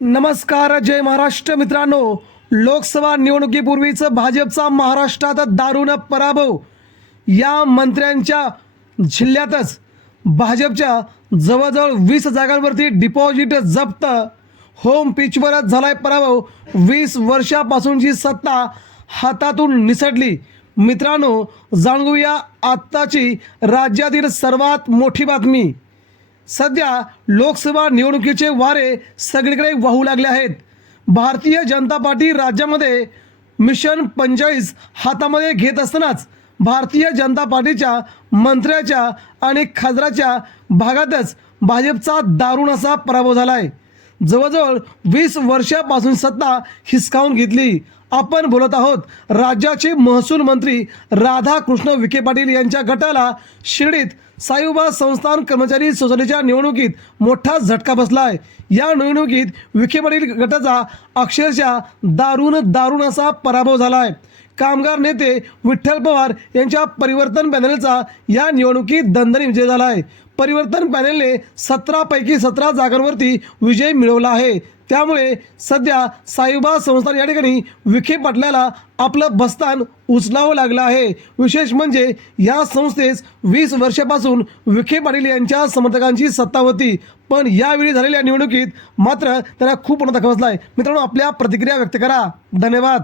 नमस्कार जय महाराष्ट्र मित्रांनो. लोकसभा निवडणुकीपूर्वीचं भाजपचा महाराष्ट्रात दारुण पराभव. या मंत्र्यांच्या जिल्ह्यातच भाजपच्या जवळजवळ वीस जागांवरती डिपॉझिट जप्त होम पिचवरच झालाय पराभव. वीस वर्षापासूनची सत्ता हातातून निसटली. मित्रांनो जाणूया आत्ताची राज्यातील सर्वात मोठी बातमी. सध्या लोकसभा निवडणुकीचे वारे सगळीकडे वाहू लागले आहेत. भारतीय जनता पार्टी राज्यामध्ये मिशन पंचाळीस हातामध्ये घेत असतानाच भारतीय जनता पार्टीच्या मंत्र्याच्या आणि खासदाराच्या भागातच भाजपचा दारुण असा पराभव झाला आहे जवळजवळ वीस वर्षापासून सत्ता हिसकावून घेतली. आपण बोलत आहोत राज्याचे महसूल मंत्री राधाकृष्ण विखे पाटील यांच्या गटाला शिर्डीत साईबाबा संस्थान कर्मचारी सोसायटीच्या निवडणुकीत मोठा झटका बसला आहे या निवडणुकीत विखे पाटील गटाचा अक्षरशः दारुण दारुण असा पराभव झाला आहे कामगार नेते विठ्ठल पवार यांच्या परिवर्तन पॅनलचा या निवडणुकीत दणदणी विजय झाला आहे. परिवर्तन पॅनलने सतरापैकी सतरा जागांवरती विजय मिळवला आहे. त्यामुळे सध्या साईबा संस्थान या ठिकाणी विखे पाटलाला आपलं बस्तान उचलावं लागलं आहे. विशेष म्हणजे या संस्थेस वीस वर्षापासून विखे पाटील यांच्या समर्थकांची सत्ता होती. पण यावेळी झालेल्या निवडणुकीत मात्र त्यांना खूप मोठा धक्का बसला आहे. मित्रांनो आपल्या प्रतिक्रिया व्यक्त करा. धन्यवाद.